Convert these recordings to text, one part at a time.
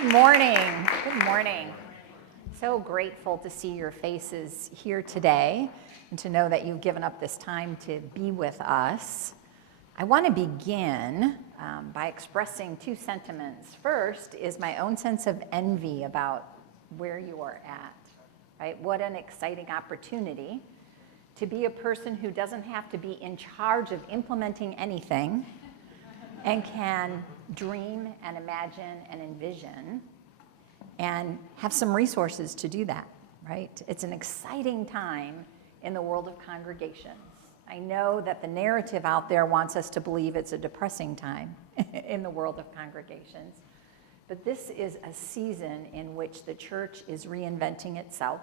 Good morning. Good morning. So grateful to see your faces here today and to know that you've given up this time to be with us. I want to begin by expressing two sentiments. First is my own sense of envy about where you are at, right? What an exciting opportunity to be a person who doesn't have to be in charge of implementing anything and can dream and imagine and envision and have some resources to do that, right? It's an exciting time in the world of congregations. I know that the narrative out there wants us to believe it's a depressing time in the world of congregations, but this is a season in which the church is reinventing itself,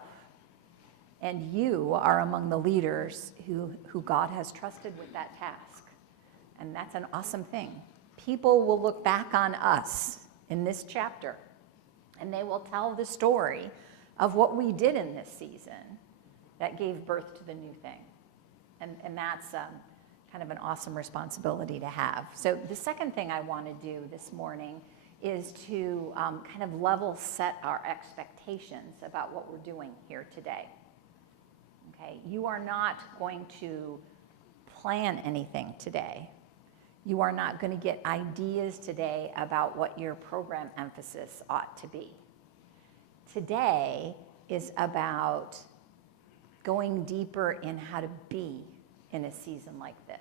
and you are among the leaders who God has trusted with that task. And that's an awesome thing. People will look back on us in this chapter, and they will tell the story of what we did in this season that gave birth to the new thing. And that's kind of an awesome responsibility to have. So the second thing I want to do this morning is to kind of level set our expectations about what we're doing here today. Okay, you are not going to plan anything today. You are not going to get ideas today about what your program emphasis ought to be. Today is about going deeper in how to be in a season like this,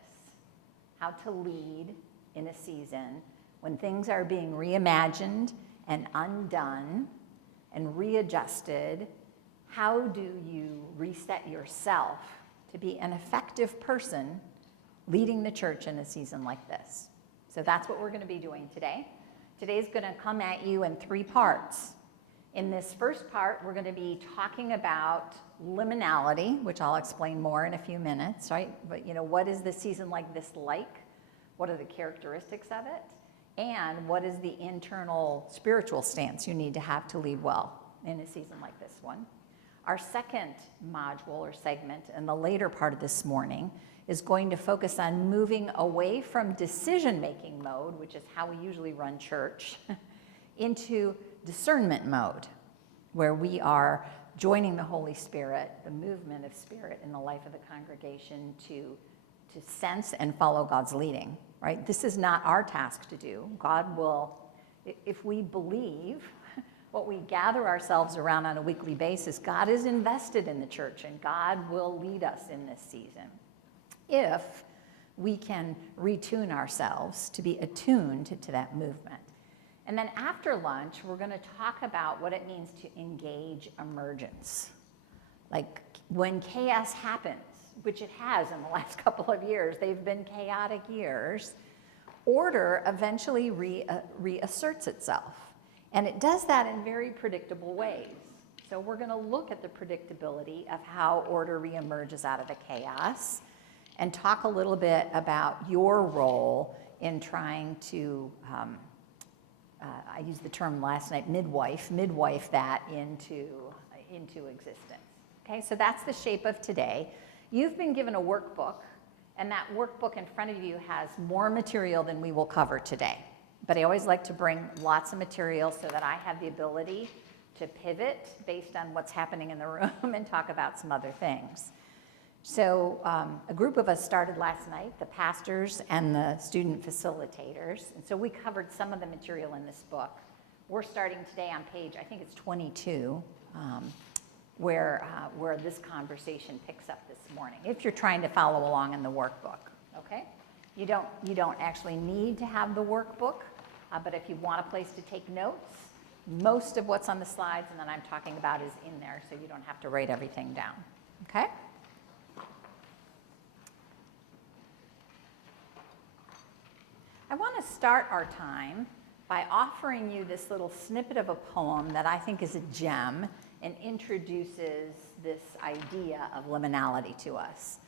how to lead in a season when things are being reimagined and undone and readjusted. How do you reset yourself to be an effective person leading the church in a season like this? So that's what we're going to be doing today. Today's going to come at you in three parts. In this first part, we're going to be talking about liminality, which I'll explain more in a few minutes, right? But what is the season like this like? What are the characteristics of it? And what is the internal spiritual stance you need to have to lead well in a season like this one? Our second module or segment in the later part of this morning is going to focus on moving away from decision-making mode, which is how we usually run church, into discernment mode, where we are joining the Holy Spirit, the movement of Spirit in the life of the congregation to sense and follow God's leading, right? This is not our task to do. God will, if we believe what we gather ourselves around on a weekly basis, God is invested in the church and God will lead us in this season if we can retune ourselves to be attuned to that movement. And then after lunch, we're going to talk about what it means to engage emergence. Like when chaos happens, which it has in the last couple of years, they've been chaotic years, order eventually reasserts itself. And it does that in very predictable ways. So we're going to look at the predictability of how order reemerges out of the chaos and talk a little bit about your role in trying to, I used the term last night, midwife that into existence. Okay, so that's the shape of today. You've been given a workbook, and that workbook in front of you has more material than we will cover today. But I always like to bring lots of material so that I have the ability to pivot based on what's happening in the room and talk about some other things. So a group of us started last night, the pastors and the student facilitators, and so we covered some of the material in this book. We're starting today on page, I think it's 22, where this conversation picks up this morning, if you're trying to follow along in the workbook, okay? You don't actually need to have the workbook, but if you want a place to take notes, most of what's on the slides and that I'm talking about is in there, so you don't have to write everything down, okay? I want to start our time by offering you this little snippet of a poem that I think is a gem and introduces this idea of liminality to us.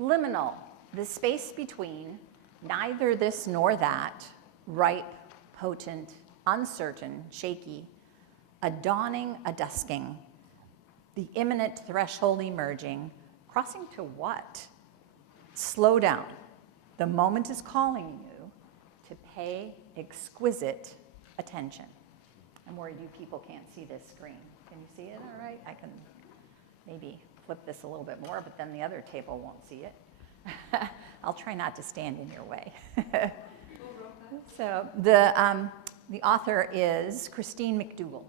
Liminal, the space between neither this nor that, ripe, potent, uncertain, shaky, a dawning, a dusking, the imminent threshold emerging, crossing to what? Slow down. The moment is calling you to pay exquisite attention. I'm worried you people can't see this screen. Can you see it all right? I can maybe flip this a little bit more, but then the other table won't see it. I'll try not to stand in your way. So the author is Christine McDougall.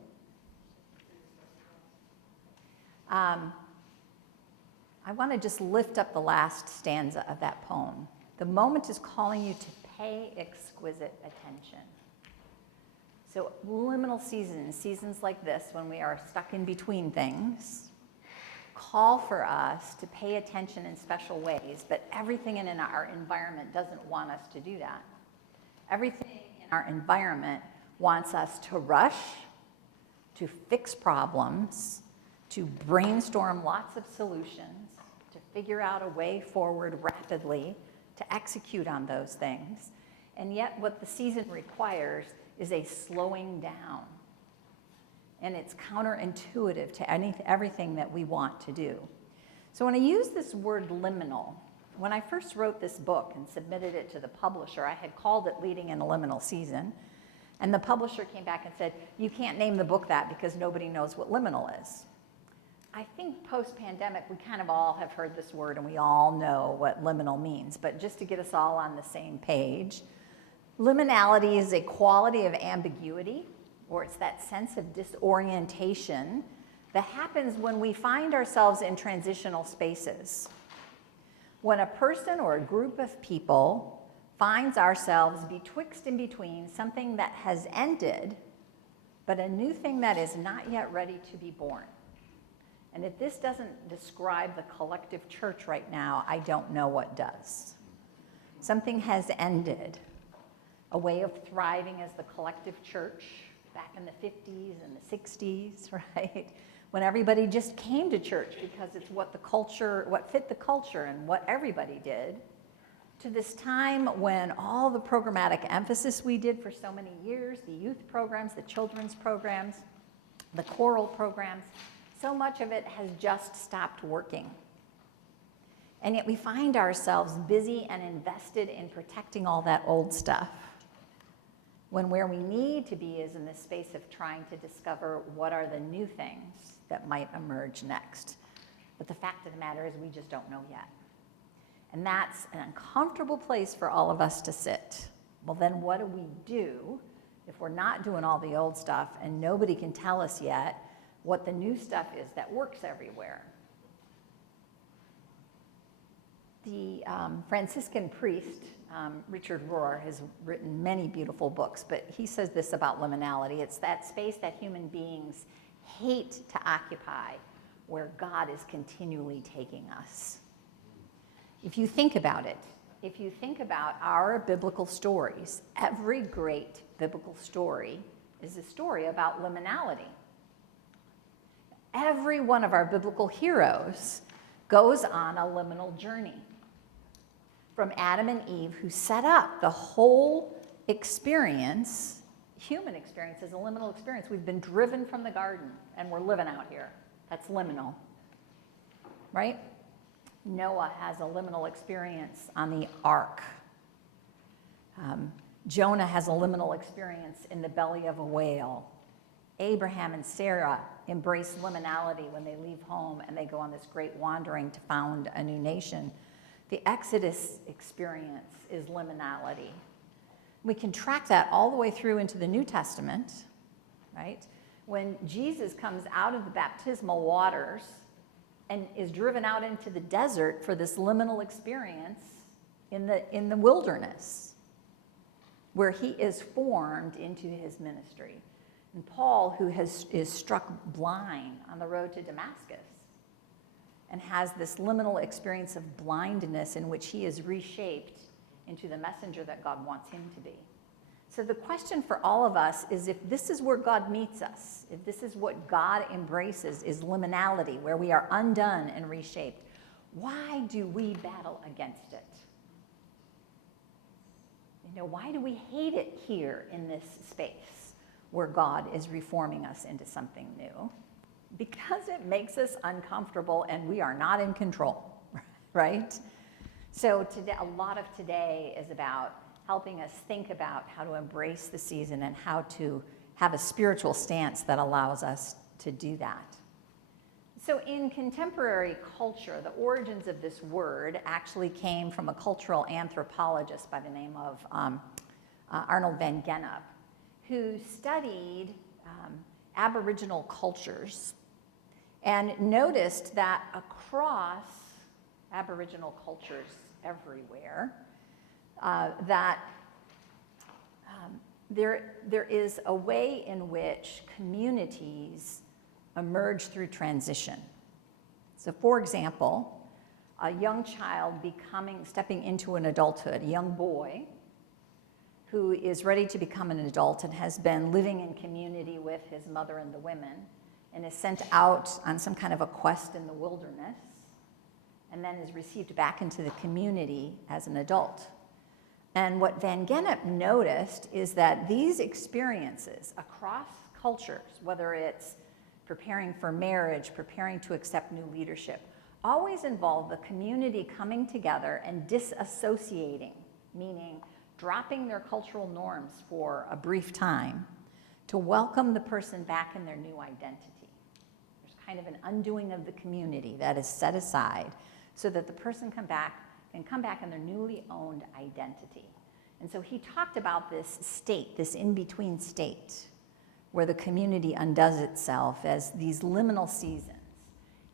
I want to just lift up the last stanza of that poem. The moment is calling you to pay exquisite attention. So liminal seasons, seasons like this when we are stuck in between things, call for us to pay attention in special ways, but everything in our environment doesn't want us to do that. Everything in our environment wants us to rush, to fix problems, to brainstorm lots of solutions, to figure out a way forward rapidly, to execute on those things. And yet what the season requires is a slowing down. And it's counterintuitive to everything that we want to do. So when I use this word liminal, when I first wrote this book and submitted it to the publisher, I had called it Leading in a Liminal Season. And the publisher came back and said, you can't name the book that because nobody knows what liminal is. I think post-pandemic, we kind of all have heard this word and we all know what liminal means. But just to get us all on the same page, liminality is a quality of ambiguity, or it's that sense of disorientation that happens when we find ourselves in transitional spaces. When a person or a group of people finds ourselves betwixt and between something that has ended, but a new thing that is not yet ready to be born. And if this doesn't describe the collective church right now, I don't know what does. Something has ended. A way of thriving as the collective church back in the 50s and the 60s, right? When everybody just came to church because it's what fit the culture and what everybody did, to this time when all the programmatic emphasis we did for so many years, the youth programs, the children's programs, the choral programs, so much of it has just stopped working. And yet we find ourselves busy and invested in protecting all that old stuff, when where we need to be is in this space of trying to discover what are the new things that might emerge next. But the fact of the matter is we just don't know yet. And that's an uncomfortable place for all of us to sit. Well, then what do we do if we're not doing all the old stuff and nobody can tell us yet what the new stuff is that works everywhere? The Franciscan priest, Richard Rohr, has written many beautiful books, but he says this about liminality. It's that space that human beings hate to occupy where God is continually taking us. If you think about it, if you think about our biblical stories, every great biblical story is a story about liminality. Every one of our biblical heroes goes on a liminal journey. From Adam and Eve, who set up the whole experience, human experience is a liminal experience. We've been driven from the garden and we're living out here. That's liminal, right? Noah has a liminal experience on the ark. Jonah has a liminal experience in the belly of a whale. Abraham and Sarah embrace liminality when they leave home and they go on this great wandering to found a new nation. The Exodus experience is liminality. We can track that all the way through into the New Testament, right? When Jesus comes out of the baptismal waters and is driven out into the desert for this liminal experience in the wilderness, where he is formed into his ministry. And Paul, who is struck blind on the road to Damascus, and has this liminal experience of blindness in which he is reshaped into the messenger that God wants him to be. So the question for all of us is, if this is where God meets us, if this is what God embraces, is liminality, where we are undone and reshaped, why do we battle against it? You know, why do we hate it here in this space where God is reforming us into something new? Because it makes us uncomfortable and we are not in control, right? So today, a lot of today is about helping us think about how to embrace the season and how to have a spiritual stance that allows us to do that. So in contemporary culture, the origins of this word actually came from a cultural anthropologist by the name of Arnold van Gennep, who studied Aboriginal cultures and noticed that across Aboriginal cultures everywhere, there is a way in which communities emerge through transition. So for example, a young child stepping into an adulthood, a young boy who is ready to become an adult and has been living in community with his mother and the women and is sent out on some kind of a quest in the wilderness and then is received back into the community as an adult. And what Van Gennep noticed is that these experiences across cultures, whether it's preparing for marriage, preparing to accept new leadership, always involve the community coming together and disassociating, meaning dropping their cultural norms for a brief time to welcome the person back in their new identity. There's kind of an undoing of the community that is set aside so that the person can come back in their newly owned identity. And so he talked about this state, this in-between state, where the community undoes itself as these liminal seasons.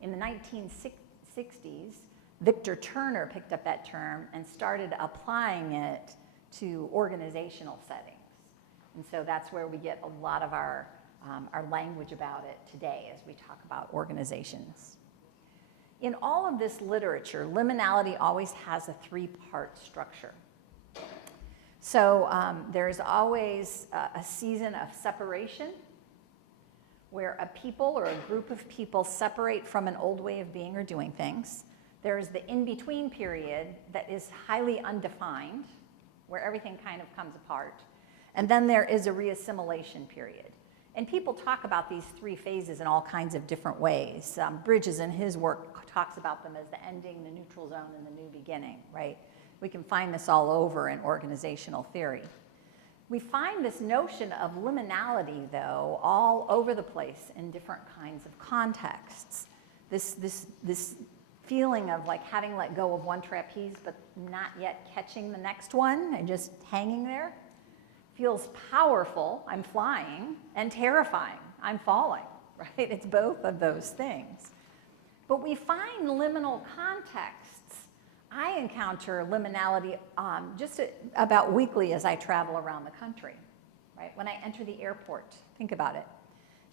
In the 1960s, Victor Turner picked up that term and started applying it to organizational settings. And so that's where we get a lot of our language about it today as we talk about organizations. In all of this literature, liminality always has a three-part structure. So there's always a season of separation where a people or a group of people separate from an old way of being or doing things. There's the in-between period that is highly undefined, where everything kind of comes apart. And then there is a reassimilation period. And people talk about these three phases in all kinds of different ways. Bridges in his work talks about them as the ending, the neutral zone, and the new beginning, right? We can find this all over in organizational theory. We find this notion of liminality, though, all over the place in different kinds of contexts. This feeling of like having let go of one trapeze but not yet catching the next one and just hanging there feels powerful, I'm flying, and terrifying, I'm falling, right? It's both of those things. But we find liminal contexts. I encounter liminality just about weekly as I travel around the country, right? When I enter the airport, think about it.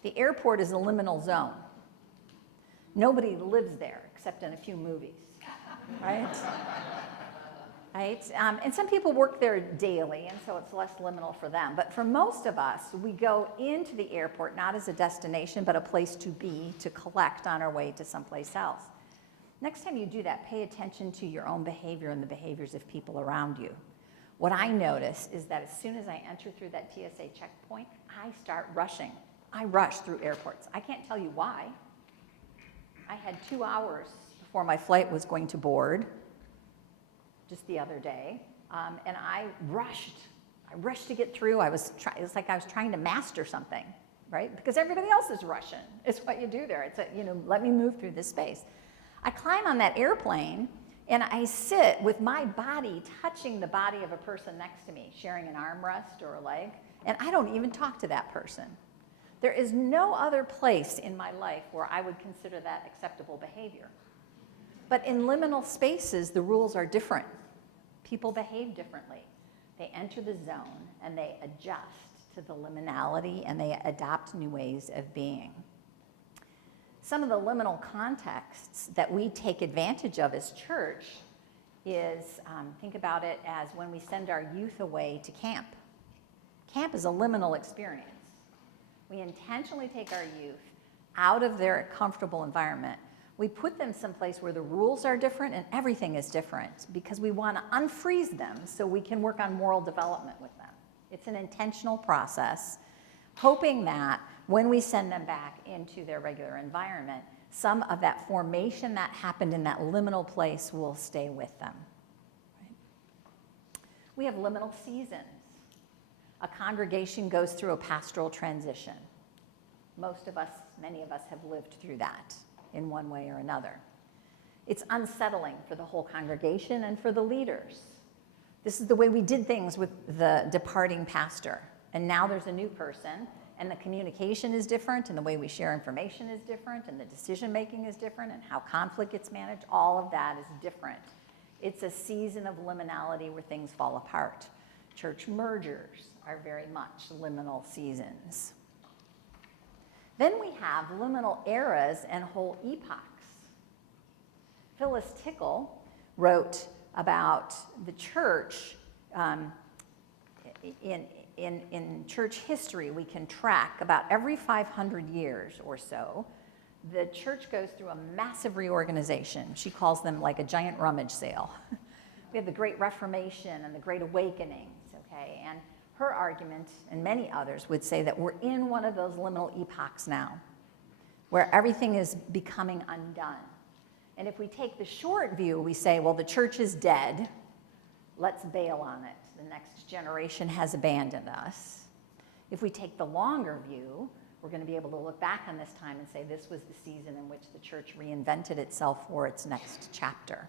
The airport is a liminal zone. Nobody lives there except in a few movies, right? Right? And some people work there daily, and so it's less liminal for them. But for most of us, we go into the airport not as a destination, but a place to be, to collect on our way to someplace else. Next time you do that, pay attention to your own behavior and the behaviors of people around you. What I notice is that as soon as I enter through that TSA checkpoint, I start rushing. I rush through airports. I can't tell you why. I had 2 hours before my flight was going to board just the other day, and I rushed. I rushed to get through. It was like I was trying to master something, right? Because everybody else is rushing. It's what you do there. It's let me move through this space. I climb on that airplane, and I sit with my body touching the body of a person next to me, sharing an armrest or a leg, and I don't even talk to that person. There is no other place in my life where I would consider that acceptable behavior. But in liminal spaces, the rules are different. People behave differently. They enter the zone, and they adjust to the liminality, and they adopt new ways of being. Some of the liminal contexts that we take advantage of as church is, think about it as when we send our youth away to camp. Camp is a liminal experience. We intentionally take our youth out of their comfortable environment. We put them someplace where the rules are different and everything is different because we want to unfreeze them so we can work on moral development with them. It's an intentional process, hoping that when we send them back into their regular environment, some of that formation that happened in that liminal place will stay with them. Right? We have liminal seasons. A congregation goes through a pastoral transition. Most of us, many of us have lived through that in one way or another. It's unsettling for the whole congregation and for the leaders. This is the way we did things with the departing pastor. And now there's a new person, and the communication is different, and the way we share information is different, and the decision-making is different, and how conflict gets managed. All of that is different. It's a season of liminality where things fall apart. Church mergers are very much liminal seasons. Then we have liminal eras and whole epochs. Phyllis Tickle wrote about the church. In church history, we can track about every 500 years or so, the church goes through a massive reorganization. She calls them like a giant rummage sale. We have the Great Reformation and the Great Awakenings, okay? And her argument, and many others, would say that we're in one of those liminal epochs now, where everything is becoming undone. And if we take the short view, we say, well, the church is dead. Let's bail on it. The next generation has abandoned us. If we take the longer view, we're going to be able to look back on this time and say this was the season in which the church reinvented itself for its next chapter.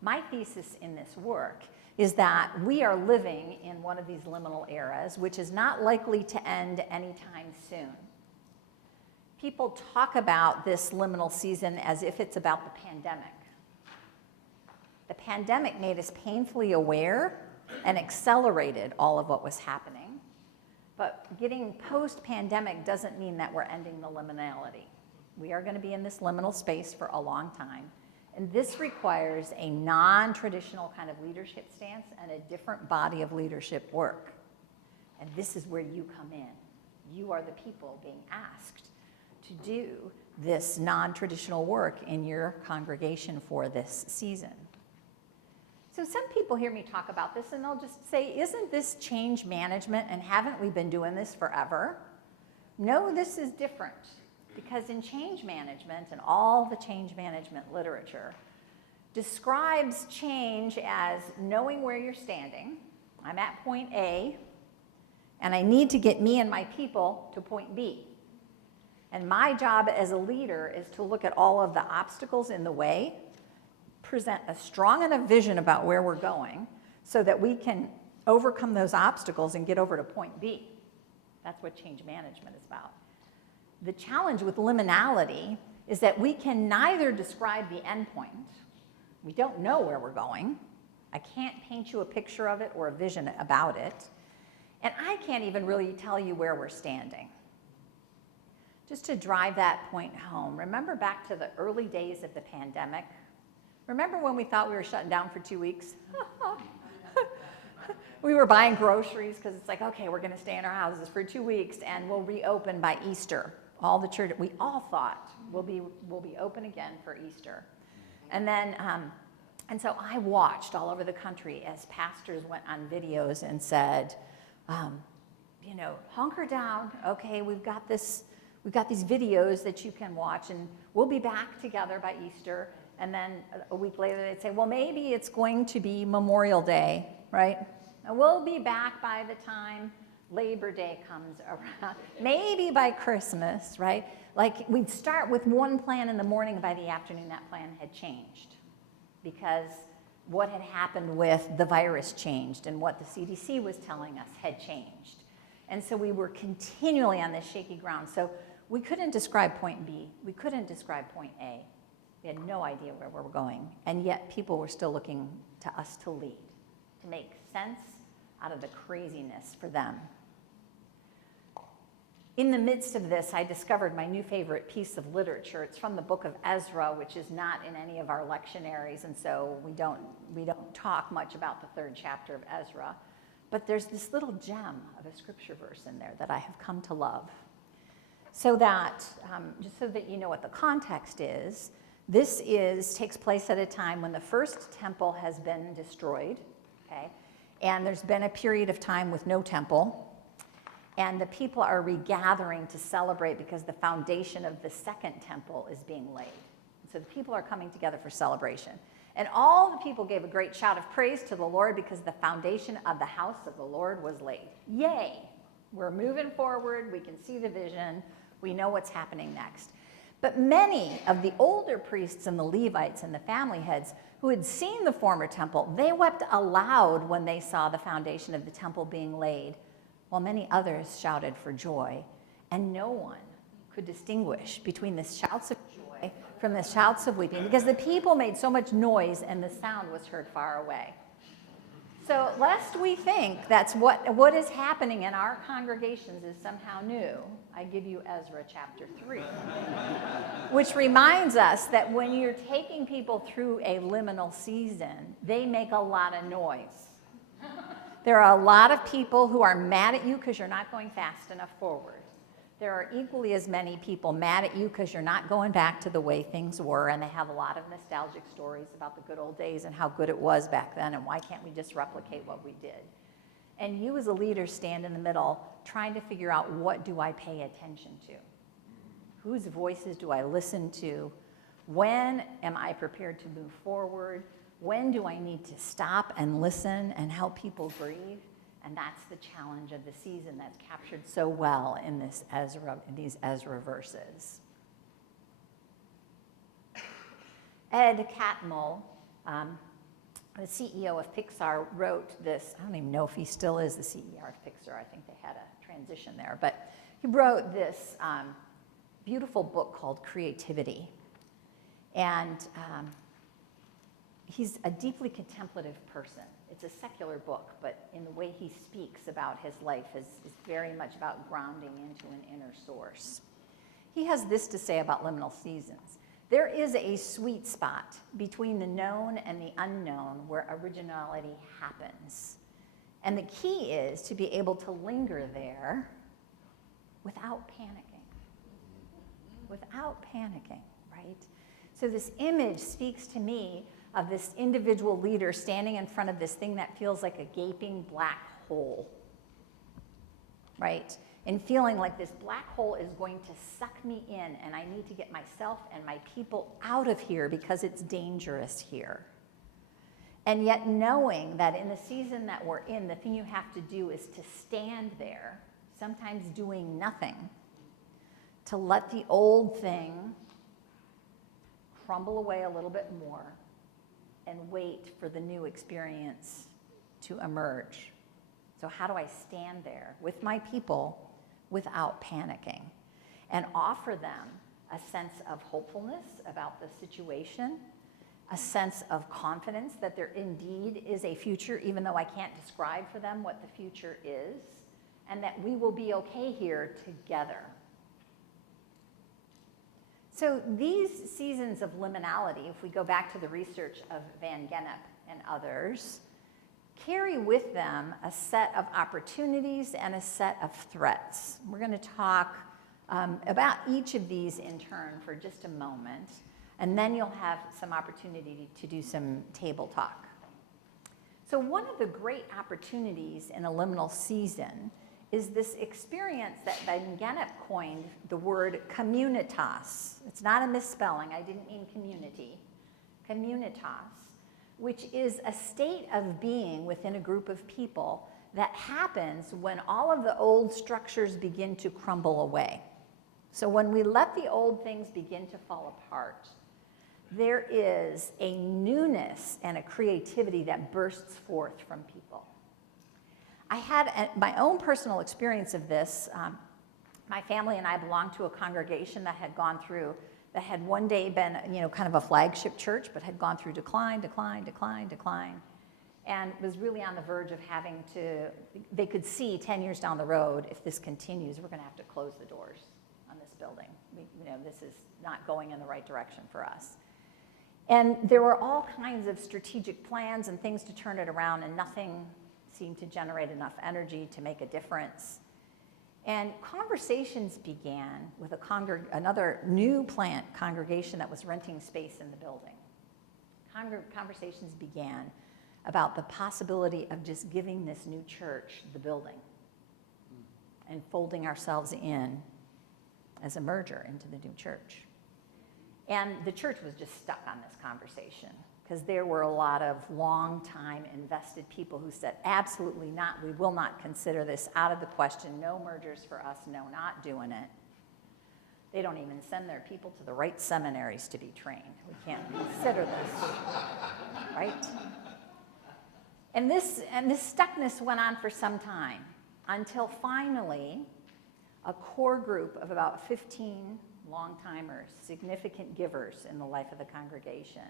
My thesis in this work is that we are living in one of these liminal eras, which is not likely to end anytime soon. People talk about this liminal season as if it's about the pandemic. The pandemic made us painfully aware and accelerated all of what was happening. But getting post-pandemic doesn't mean that we're ending the liminality. We are going to be in this liminal space for a long time. And this requires a non-traditional kind of leadership stance and a different body of leadership work. And this is where you come in. You are the people being asked to do this non-traditional work in your congregation for this season. So some people hear me talk about this and they'll just say, isn't this change management and haven't we been doing this forever? No, this is different. Because in change management and all the change management literature describes change as knowing where you're standing. I'm at point A, and I need to get me and my people to point B. And my job as a leader is to look at all of the obstacles in the way, present a strong enough vision about where we're going so that we can overcome those obstacles and get over to point B. That's what change management is about. The challenge with liminality is that we can neither describe the end point. We don't know where we're going. I can't paint you a picture of it or a vision about it. And I can't even really tell you where we're standing. Just to drive that point home, remember back to the early days of the pandemic? Remember when we thought we were shutting down for 2 weeks? We were buying groceries because it's like, okay, we're going to stay in our houses for 2 weeks and we'll reopen by Easter. All the church, we all thought we'll be open again for Easter. And then, and so I watched all over the country as pastors went on videos and said, you know, hunker down. Okay, we've got these videos that you can watch, and we'll be back together by Easter. And then a week later, they'd say, well, maybe it's going to be Memorial Day, right? And we'll be back by the time Labor Day comes around, maybe by Christmas, right? Like we'd start with one plan in the morning, and by the afternoon that plan had changed because what had happened with the virus changed and what the CDC was telling us had changed. And so we were continually on this shaky ground. So we couldn't describe point B. We couldn't describe point A. We had no idea where we were going. And yet people were still looking to us to lead, to make sense out of the craziness for them. In the midst of this, I discovered my new favorite piece of literature. It's from the book of Ezra, which is not in any of our lectionaries, and so we don't talk much about the 3rd chapter of Ezra. But there's this little gem of a scripture verse in there that I have come to love. So that, just so that you know what the context is, this takes place at a time when the first temple has been destroyed, okay? And there's been a period of time with no temple. And the people are regathering to celebrate because the foundation of the second temple is being laid. So the people are coming together for celebration. And all the people gave a great shout of praise to the Lord because the foundation of the house of the Lord was laid. Yay! We're moving forward. We can see the vision. We know what's happening next. But many of the older priests and the Levites and the family heads who had seen the former temple, they wept aloud when they saw the foundation of the temple being laid, while many others shouted for joy. And no one could distinguish between the shouts of joy from the shouts of weeping, because the people made so much noise and the sound was heard far away. So lest we think that's what is happening in our congregations is somehow new, I give you Ezra Chapter 3, which reminds us that when you're taking people through a liminal season, they make a lot of noise. There are a lot of people who are mad at you because you're not going fast enough forward. There are equally as many people mad at you because you're not going back to the way things were, and they have a lot of nostalgic stories about the good old days and how good it was back then, and why can't we just replicate what we did? And you as a leader stand in the middle trying to figure out, what do I pay attention to? Whose voices do I listen to? When am I prepared to move forward? When do I need to stop and listen and help people breathe? And that's the challenge of the season that's captured so well in these Ezra verses. Ed Catmull, the CEO of Pixar, wrote this. I don't even know if he still is the CEO of Pixar. I think they had a transition there. But he wrote this beautiful book called Creativity. And he's a deeply contemplative person. It's a secular book, but in the way he speaks about his life is very much about grounding into an inner source. He has this to say about liminal seasons. There is a sweet spot between the known and the unknown where originality happens. And the key is to be able to linger there without panicking. Without panicking, right? So this image speaks to me of this individual leader standing in front of this thing that feels like a gaping black hole, right? And feeling like this black hole is going to suck me in, and I need to get myself and my people out of here because it's dangerous here. And yet knowing that in the season that we're in, the thing you have to do is to stand there, sometimes doing nothing, to let the old thing crumble away a little bit more, and wait for the new experience to emerge. So how do I stand there with my people without panicking and offer them a sense of hopefulness about the situation, a sense of confidence that there indeed is a future, even though I can't describe for them what the future is, and that we will be okay here together. So these seasons of liminality, if we go back to the research of Van Gennep and others, carry with them a set of opportunities and a set of threats. We're going to talk about each of these in turn for just a moment, and then you'll have some opportunity to do some table talk. So one of the great opportunities in a liminal season is this experience that Van Gennep coined the word communitas. It's not a misspelling, I didn't mean community. Communitas, which is a state of being within a group of people that happens when all of the old structures begin to crumble away. So when we let the old things begin to fall apart, there is a newness and a creativity that bursts forth from people. I had my own personal experience of this. My family and I belonged to a congregation that had one day been, kind of a flagship church, but had gone through decline, and was really on the verge of they could see 10 years down the road, if this continues, we're gonna have to close the doors on this building. This is not going in the right direction for us. And there were all kinds of strategic plans and things to turn it around, and nothing seemed to generate enough energy to make a difference. And conversations began with another new plant congregation that was renting space in the building. Conversations began about the possibility of just giving this new church the building and folding ourselves in as a merger into the new church. And the church was just stuck on this conversation because there were a lot of long-time invested people who said, absolutely not, we will not consider this, out of the question, no mergers for us, no, not doing it. They don't even send their people to the right seminaries to be trained. We can't consider this, right? And this stuckness went on for some time until finally a core group of about 15 long-timers, significant givers in the life of the congregation,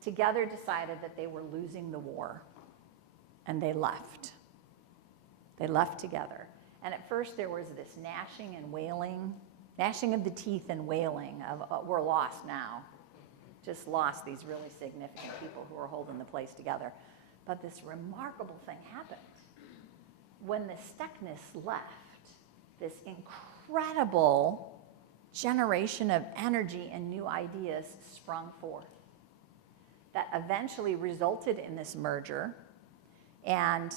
together decided that they were losing the war, and they left. They left together. And at first there was this gnashing and wailing, gnashing of the teeth and wailing of, we're lost now. Just lost these really significant people who were holding the place together. But this remarkable thing happened. When the stuckness left, this incredible generation of energy and new ideas sprung forth that eventually resulted in this merger and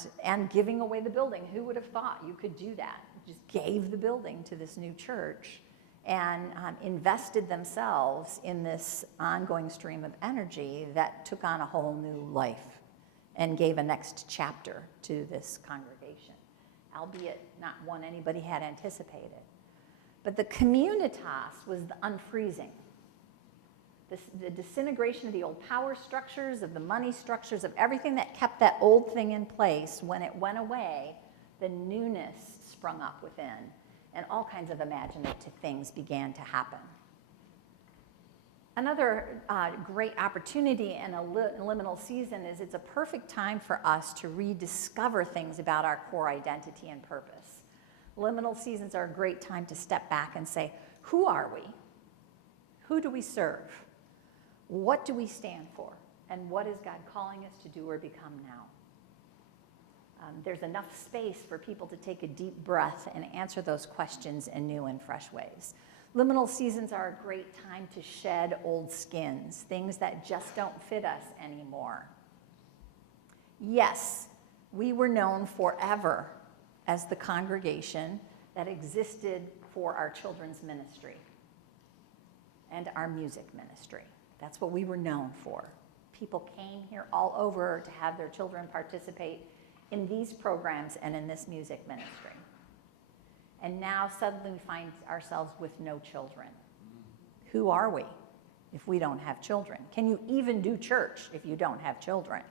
giving away the building. Who would have thought you could do that? Just gave the building to this new church and invested themselves in this ongoing stream of energy that took on a whole new life and gave a next chapter to this congregation, albeit not one anybody had anticipated. But the communitas was the unfreezing. The disintegration of the old power structures, of the money structures, of everything that kept that old thing in place. When it went away, the newness sprung up within, and all kinds of imaginative things began to happen. Another great opportunity in a liminal season is it's a perfect time for us to rediscover things about our core identity and purpose. Liminal seasons are a great time to step back and say, who are we? Who do we serve? What do we stand for? And what is God calling us to do or become now? There's enough space for people to take a deep breath and answer those questions in new and fresh ways. Liminal seasons are a great time to shed old skins, things that just don't fit us anymore. Yes, we were known forever as the congregation that existed for our children's ministry and our music ministry. That's what we were known for. People came here all over to have their children participate in these programs and in this music ministry. And now suddenly we find ourselves with no children. Who are we if we don't have children? Can you even do church if you don't have children?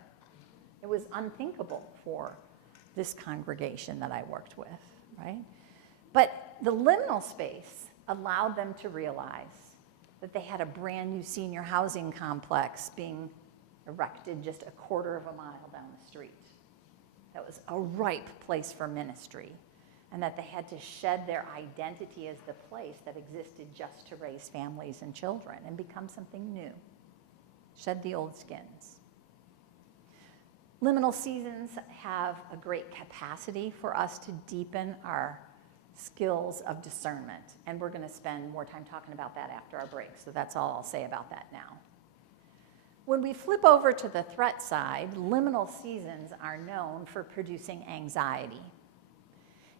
It was unthinkable for this congregation that I worked with, right? But the liminal space allowed them to realize that they had a brand new senior housing complex being erected just a quarter of a mile down the street. That was a ripe place for ministry, and that they had to shed their identity as the place that existed just to raise families and children and become something new. Shed the old skins. Liminal seasons have a great capacity for us to deepen our skills of discernment, and we're going to spend more time talking about that after our break, so that's all I'll say about that now. When we flip over to the threat side, liminal seasons are known for producing anxiety.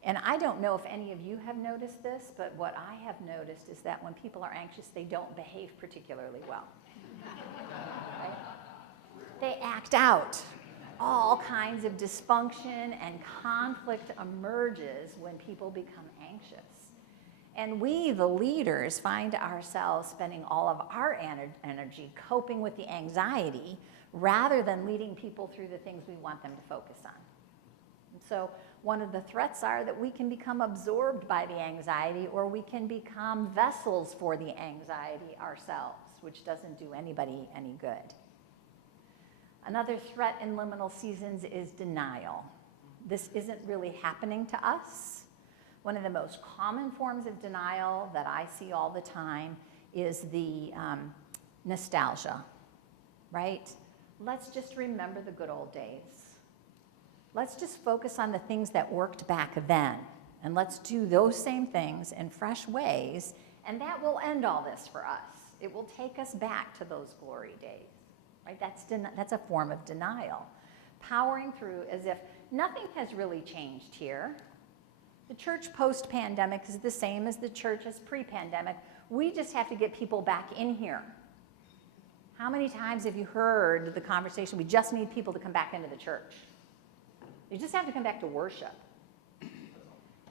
And I don't know if any of you have noticed this, but what I have noticed is that when people are anxious, they don't behave particularly well. Right? They act out. All kinds of dysfunction and conflict emerges when people become anxious. And we, the leaders, find ourselves spending all of our energy coping with the anxiety rather than leading people through the things we want them to focus on. And so one of the threats are that we can become absorbed by the anxiety, or we can become vessels for the anxiety ourselves, which doesn't do anybody any good. Another threat in liminal seasons is denial. This isn't really happening to us. One of the most common forms of denial that I see all the time is the nostalgia, right? Let's just remember the good old days. Let's just focus on the things that worked back then, and let's do those same things in fresh ways, and that will end all this for us. It will take us back to those glory days. Right? That's a form of denial. Powering through as if nothing has really changed here. The church post-pandemic is the same as the church as pre-pandemic. We just have to get people back in here. How many times have you heard the conversation, we just need people to come back into the church? You just have to come back to worship.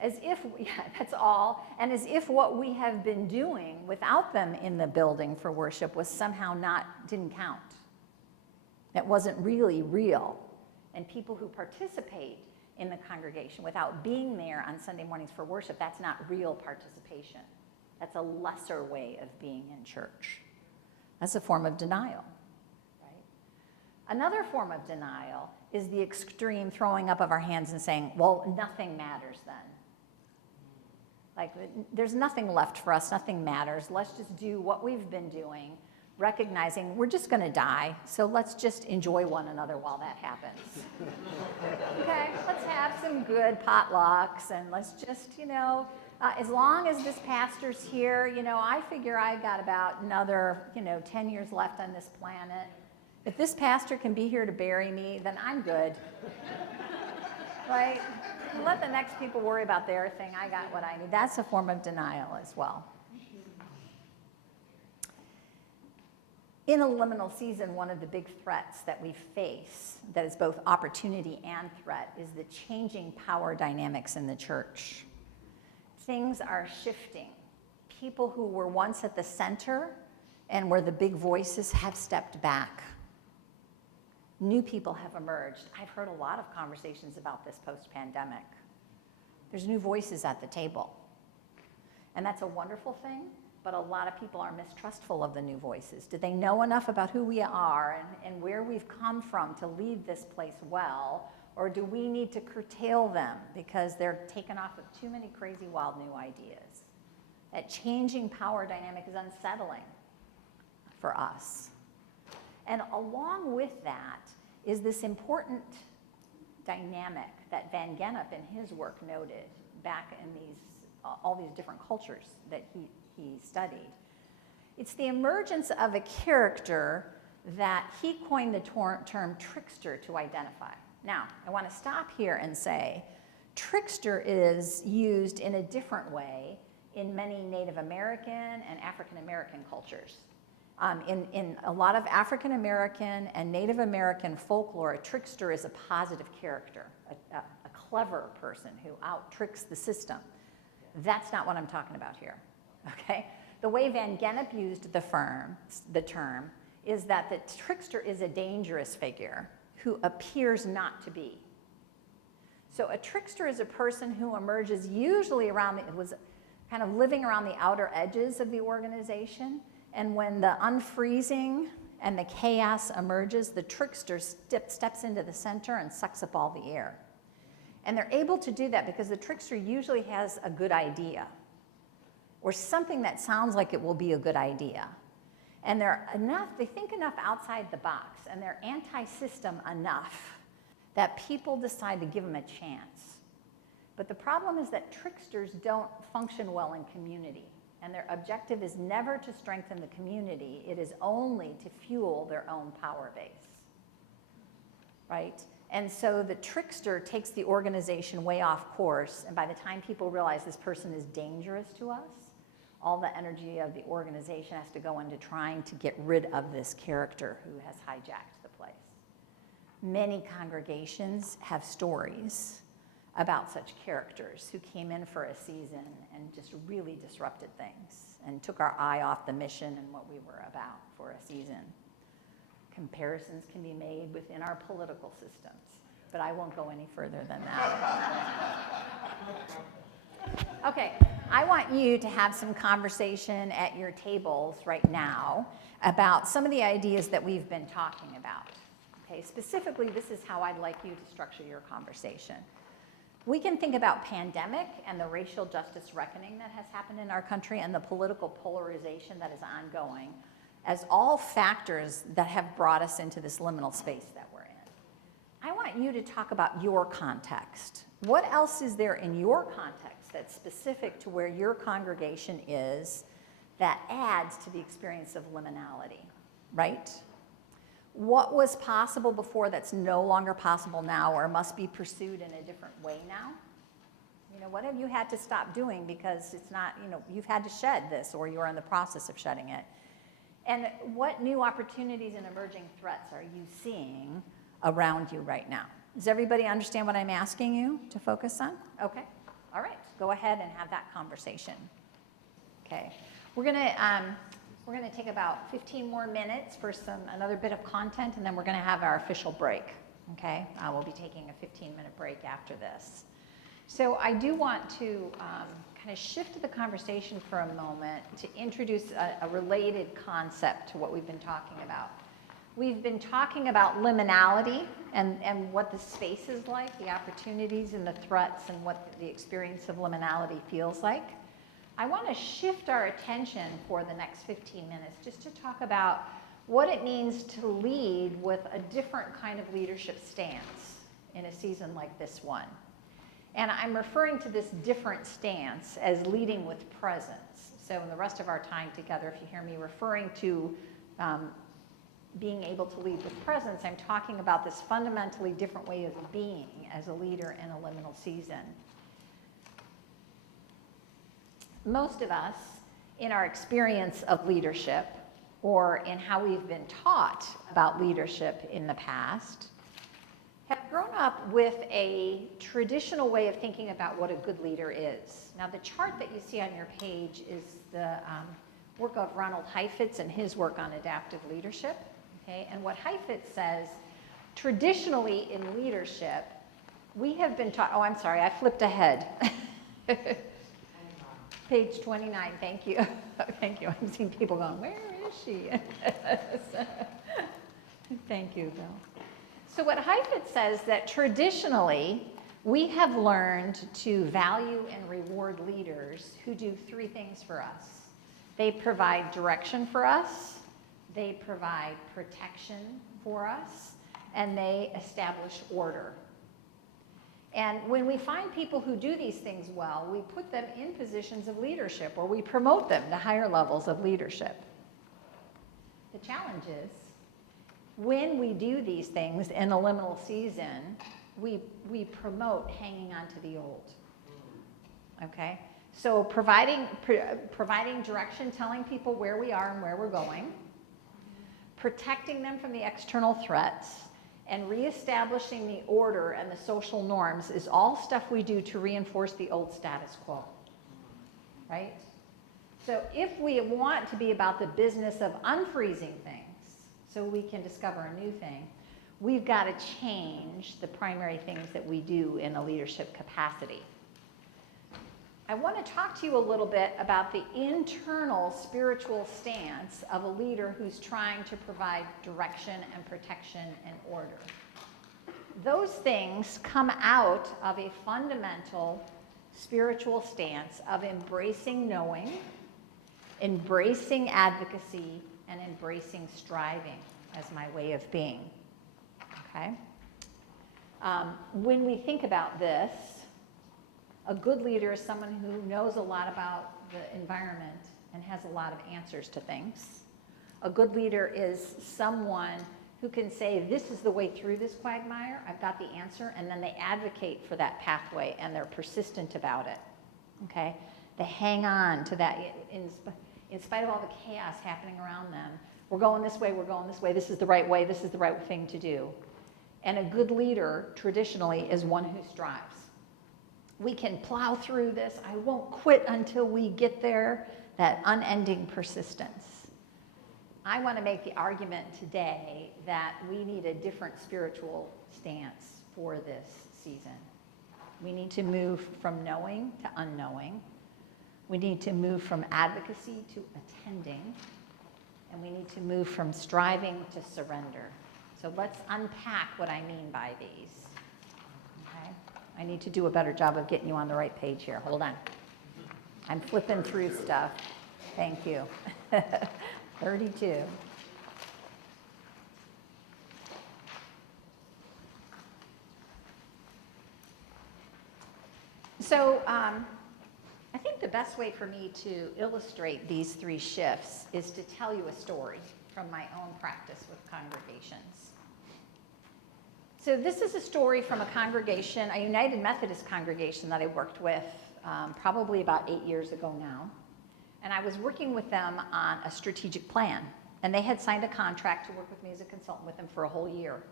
As if, yeah, that's all. And as if what we have been doing without them in the building for worship was somehow didn't count. That wasn't really real. And people who participate in the congregation without being there on Sunday mornings for worship, that's not real participation. That's a lesser way of being in church. That's a form of denial, right? Another form of denial is the extreme throwing up of our hands and saying, well, nothing matters then. Like, there's nothing left for us, nothing matters. Let's just do what we've been doing, recognizing we're just going to die, so let's just enjoy one another while that happens. Okay, let's have some good potlucks, and let's just, as long as this pastor's here, I figure I got about another, 10 years left on this planet. If this pastor can be here to bury me, then I'm good. Right? Let the next people worry about their thing. I got what I need. That's a form of denial as well. In a liminal season, one of the big threats that we face, that is both opportunity and threat, is the changing power dynamics in the church. Things are shifting. People who were once at the center and were the big voices have stepped back. New people have emerged. I've heard a lot of conversations about this post-pandemic. There's new voices at the table. And that's a wonderful thing, but a lot of people are mistrustful of the new voices. Do they know enough about who we are and where we've come from to lead this place well, or do we need to curtail them because they're taken off of too many crazy, wild new ideas? That changing power dynamic is unsettling for us. And along with that is this important dynamic that Van Gennep in his work noted back in all these different cultures that he studied. It's the emergence of a character that he coined the term trickster to identify. Now, I want to stop here and say trickster is used in a different way in many Native American and African American cultures. In a lot of African American and Native American folklore, a trickster is a positive character, a clever person who out-tricks the system. That's not what I'm talking about here, okay? The way Van Gennep used the term is that the trickster is a dangerous figure who appears not to be. So a trickster is a person who emerges usually was kind of living around the outer edges of the organization. And when the unfreezing and the chaos emerges, the trickster steps into the center and sucks up all the air. And they're able to do that because the trickster usually has a good idea or something that sounds like it will be a good idea. And they think enough outside the box, and they're anti-system enough that people decide to give them a chance. But the problem is that tricksters don't function well in community. And their objective is never to strengthen the community. It is only to fuel their own power base, right? And so the trickster takes the organization way off course, and by the time people realize this person is dangerous to us, all the energy of the organization has to go into trying to get rid of this character who has hijacked the place. Many congregations have stories about such characters who came in for a season and just really disrupted things and took our eye off the mission and what we were about for a season. Comparisons can be made within our political systems, but I won't go any further than that. Okay, I want you to have some conversation at your tables right now about some of the ideas that we've been talking about. Okay, specifically, this is how I'd like you to structure your conversation. We can think about pandemic and the racial justice reckoning that has happened in our country and the political polarization that is ongoing as all factors that have brought us into this liminal space that we're in. I want you to talk about your context. What else is there in your context that's specific to where your congregation is that adds to the experience of liminality, right? What was possible before that's no longer possible now or must be pursued in a different way now? What have you had to stop doing because it's not, you've had to shed this or you're in the process of shedding it? And what new opportunities and emerging threats are you seeing around you right now? Does everybody understand what I'm asking you to focus on? Okay. All right. Go ahead and have that conversation. Okay. We're gonna take about 15 more minutes for another bit of content, and then we're gonna have our official break. Okay. We'll be taking a 15-minute break after this. So I do want to kind of shift the conversation for a moment to introduce a related concept to what we've been talking about. We've been talking about liminality and what the space is like, the opportunities and the threats, and what the experience of liminality feels like. I want to shift our attention for the next 15 minutes just to talk about what it means to lead with a different kind of leadership stance in a season like this one. And I'm referring to this different stance as leading with presence. So in the rest of our time together, if you hear me referring to being able to lead with presence, I'm talking about this fundamentally different way of being as a leader in a liminal season. Most of us, in our experience of leadership, or in how we've been taught about leadership in the past, have grown up with a traditional way of thinking about what a good leader is. Now, the chart that you see on your page is the work of Ronald Heifetz and his work on adaptive leadership. Okay? And what Heifetz says, traditionally in leadership, we have been taught, oh, I'm sorry, I flipped ahead. Page 29, thank you. Thank you. I'm seeing people going, where is she? Thank you, Bill. So what Heifetz says that traditionally, we have learned to value and reward leaders who do three things for us. They provide direction for us, they provide protection for us, and they establish order. And when we find people who do these things well, we put them in positions of leadership, or we promote them to higher levels of leadership. The challenge is, when we do these things in a liminal season, we promote hanging on to the old. Okay? So providing direction, telling people where we are and where we're going, protecting them from the external threats, and reestablishing the order and the social norms is all stuff we do to reinforce the old status quo, right? So if we want to be about the business of unfreezing things so we can discover a new thing, we've got to change the primary things that we do in a leadership capacity. I want to talk to you a little bit about the internal spiritual stance of a leader who's trying to provide direction and protection and order. Those things come out of a fundamental spiritual stance of embracing knowing, embracing advocacy, and embracing striving as my way of being. Okay? When we think about this, a good leader is someone who knows a lot about the environment and has a lot of answers to things. A good leader is someone who can say, this is the way through this quagmire, I've got the answer, and then they advocate for that pathway and they're persistent about it. Okay? They hang on to that in spite of all the chaos happening around them. We're going this way, this is the right way, this is the right thing to do. And a good leader, traditionally, is one who strives. We can plow through this. I won't quit until we get there. That unending persistence. I want to make the argument today that we need a different spiritual stance for this season. We need to move from knowing to unknowing. We need to move from advocacy to attending. And we need to move from striving to surrender. So let's unpack what I mean by these. I need to do a better job of getting you on the right page here. Hold on. I'm flipping through stuff. Thank you. 32. So I think the best way for me to illustrate these three shifts is to tell you a story from my own practice with congregations. So this is a story from a congregation, a United Methodist congregation that I worked with probably about 8 years ago now. And I was working with them on a strategic plan And they had signed a contract to work with me as a consultant with them for a whole year.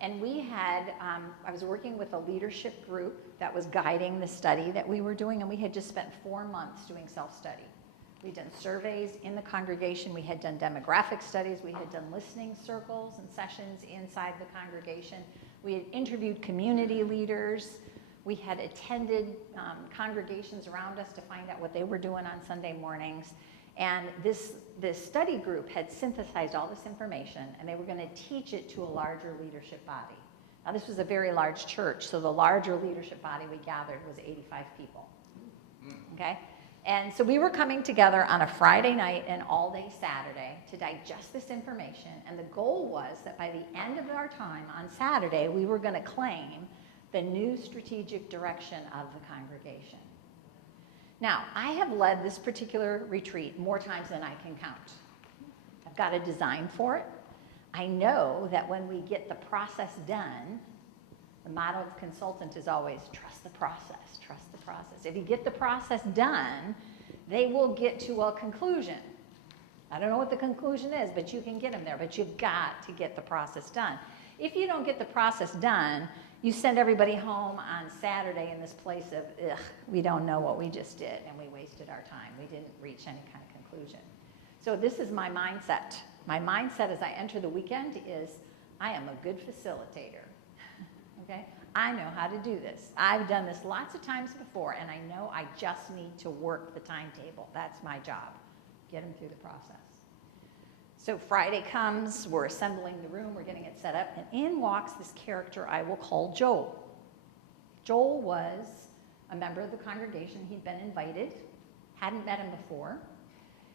And we had, I was working with a leadership group that was guiding the study that we were doing, and we had just spent 4 months doing self-study. We'd done surveys in the congregation, we had done demographic studies, we had done listening circles and sessions inside the congregation. We had interviewed community leaders. We had attended congregations around us to find out what they were doing on Sunday mornings. And this study group had synthesized all this information, and they were going to teach it to a larger leadership body. Now, this was a very large church, so the larger leadership body we gathered was 85 people. Okay? And so we were coming together on a Friday night and all day Saturday to digest this information, and the goal was that by the end of our time on Saturday, we were going to claim the new strategic direction of the congregation. Now, I have led this particular retreat more times than I can count. I've got a design for it. I know that when we get the process done, the motto of the consultant is always trust the process, trust the process. If you get the process done, they will get to a conclusion. I don't know what the conclusion is, but you can get them there, but you've got to get the process done. If you don't get the process done, you send everybody home on Saturday in this place of, ugh, we don't know what we just did, and we wasted our time. We didn't reach any kind of conclusion. So this is my mindset. My mindset as I enter the weekend is, I am a good facilitator, okay? I know how to do this. I've done this lots of times before, and I know I just need to work the timetable. That's my job. Get them through the process. So Friday comes, we're assembling the room, we're getting it set up, and in walks this character I will call Joel. Joel was a member of the congregation. He'd been invited, hadn't met him before.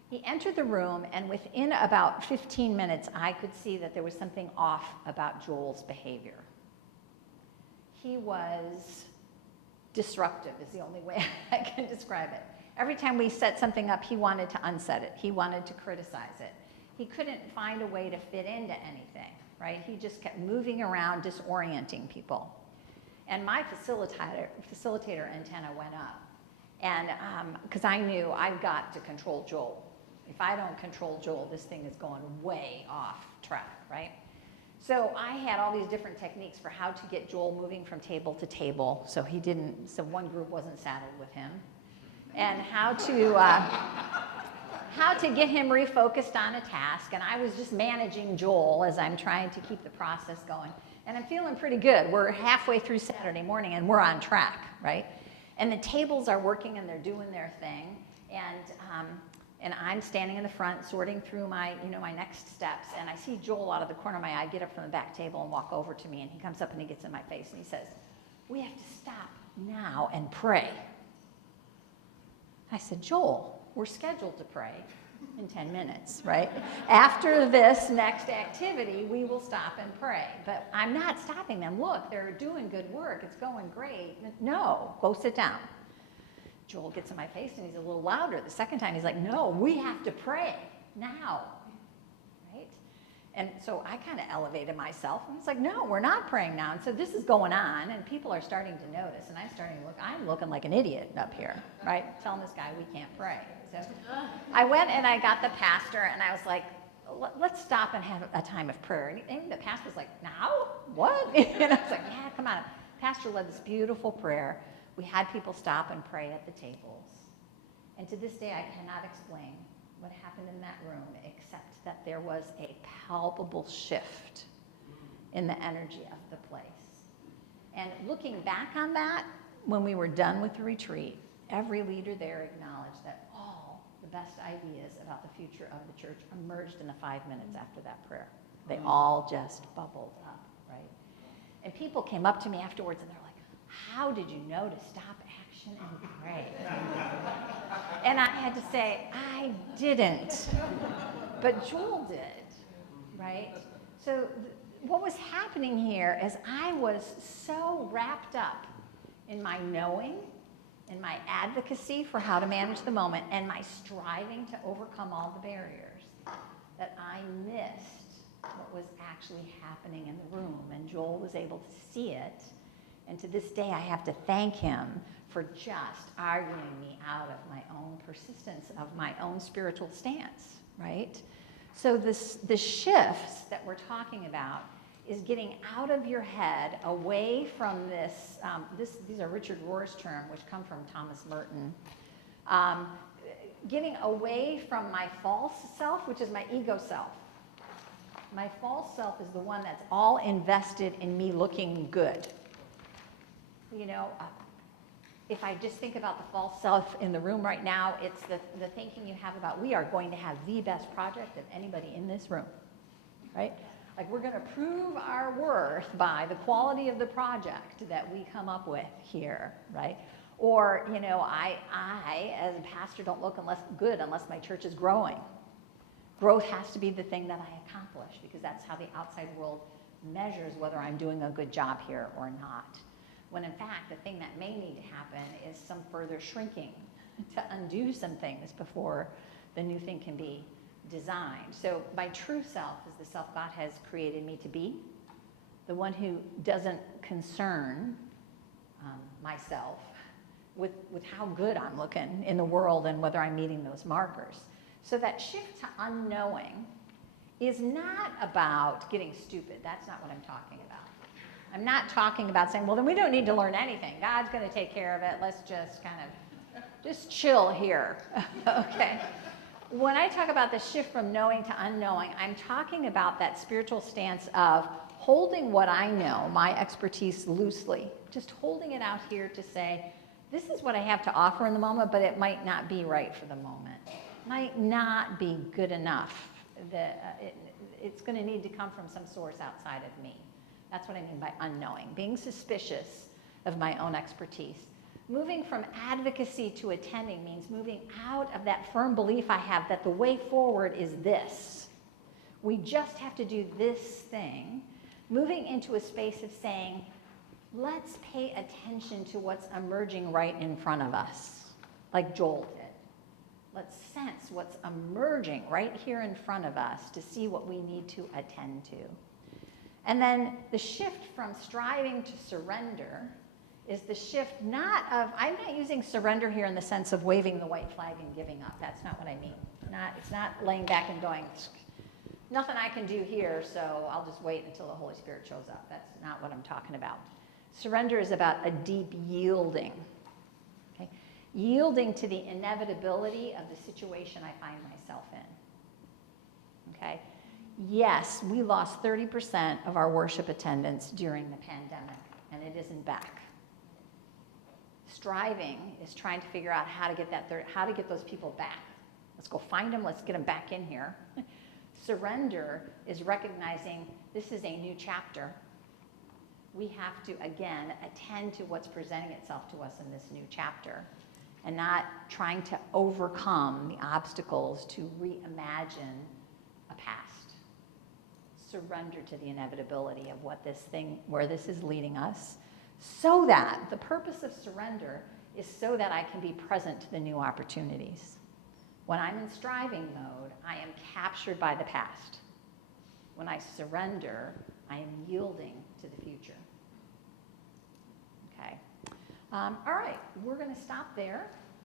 He entered the room, and within about 15 minutes, I could see that there was something off about Joel's behavior. He was disruptive, is the only way I can describe it. Every time we set something up, he wanted to unset it. He wanted to criticize it. He couldn't find a way to fit into anything, right? He just kept moving around, disorienting people. And my facilitator antenna went up. And because I knew I've got to control Joel. If I don't control Joel, this thing is going way off track, right? So I had all these different techniques for how to get Joel moving from table to table so one group wasn't saddled with him. And how to get him refocused on a task. And I was just managing Joel as I'm trying to keep the process going. And I'm feeling pretty good. We're halfway through Saturday morning and we're on track, right? And the tables are working and they're doing their thing. And I'm standing in the front sorting through my next steps. And I see Joel out of the corner of my eye get up from the back table and walk over to me. And he comes up and he gets in my face and he says, "We have to stop now and pray." I said, "Joel, we're scheduled to pray in 10 minutes, right? After this next activity, we will stop and pray." But I'm not stopping them. Look, they're doing good work. It's going great. No, go sit down. Joel gets in my face and he's a little louder. The second time he's like, "No, we have to pray now," right? And so I kind of elevated myself and it's like, "No, we're not praying now." And so this is going on and people are starting to notice and I'm looking like an idiot up here, right? Telling this guy we can't pray. So I went and I got the pastor and I was like, "Let's stop and have a time of prayer." And the pastor was like, "Now? What?" And I was like, "Yeah, come on." Pastor led this beautiful prayer. We had people stop and pray at the tables. And to this day, I cannot explain what happened in that room, except that there was a palpable shift in the energy of the place. And looking back on that, when we were done with the retreat, every leader there acknowledged that all the best ideas about the future of the church emerged in the 5 minutes after that prayer. They all just bubbled up, right? And people came up to me afterwards and they're like, "How did you know to stop action and pray?" And I had to say, I didn't, but Joel did, right? So what was happening here is I was so wrapped up in my knowing, in my advocacy for how to manage the moment, and my striving to overcome all the barriers, that I missed what was actually happening in the room. And Joel was able to see it. And to this day, I have to thank him for just arguing me out of my own persistence, of my own spiritual stance, right? So the shifts that we're talking about is getting out of your head, away from this, these are Richard Rohr's terms, which come from Thomas Merton. Getting away from my false self, which is my ego self. My false self is the one that's all invested in me looking good. You know, if I just think about the false self in the room right now, it's the thinking you have about, we are going to have the best project of anybody in this room, right? Like, we're going to prove our worth by the quality of the project that we come up with here, right? Or, you know, I as a pastor don't look good unless my church is growing. Growth has to be the thing that I accomplish, because that's how the outside world measures whether I'm doing a good job here or not. When in fact, the thing that may need to happen is some further shrinking to undo some things before the new thing can be designed. So my true self is the self God has created me to be, the one who doesn't concern myself with how good I'm looking in the world and whether I'm meeting those markers. So that shift to unknowing is not about getting stupid. That's not what I'm talking about. I'm not talking about saying, well, then we don't need to learn anything. God's going to take care of it. Let's just kind of just chill here. Okay. When I talk about the shift from knowing to unknowing, I'm talking about that spiritual stance of holding what I know, my expertise, loosely, just holding it out here to say, this is what I have to offer in the moment, but it might not be right for the moment. It might not be good enough. It's going to need to come from some source outside of me. That's what I mean by unknowing, being suspicious of my own expertise. Moving from advocacy to attending means moving out of that firm belief I have that the way forward is this. We just have to do this thing. Moving into a space of saying, let's pay attention to what's emerging right in front of us, like Joel did. Let's sense what's emerging right here in front of us to see what we need to attend to. And then the shift from striving to surrender is the shift not of, I'm not using surrender here in the sense of waving the white flag and giving up. That's not what I mean. It's not laying back and going, nothing I can do here, so I'll just wait until the Holy Spirit shows up. That's not what I'm talking about. Surrender is about a deep yielding. Okay? Yielding to the inevitability of the situation I find myself in. Okay? Yes, we lost 30% of our worship attendance during the pandemic, and it isn't back. Striving is trying to figure out how to get those people back. Let's go find them. Let's get them back in here. Surrender is recognizing this is a new chapter. We have to, again, attend to what's presenting itself to us in this new chapter and not trying to overcome the obstacles to reimagine a past. Surrender to the inevitability of where this is leading us, so that the purpose of surrender is so that I can be present to the new opportunities. When I'm in striving mode, I am captured by the past. When I surrender, I am yielding to the future. Okay. All right, we're going to stop there.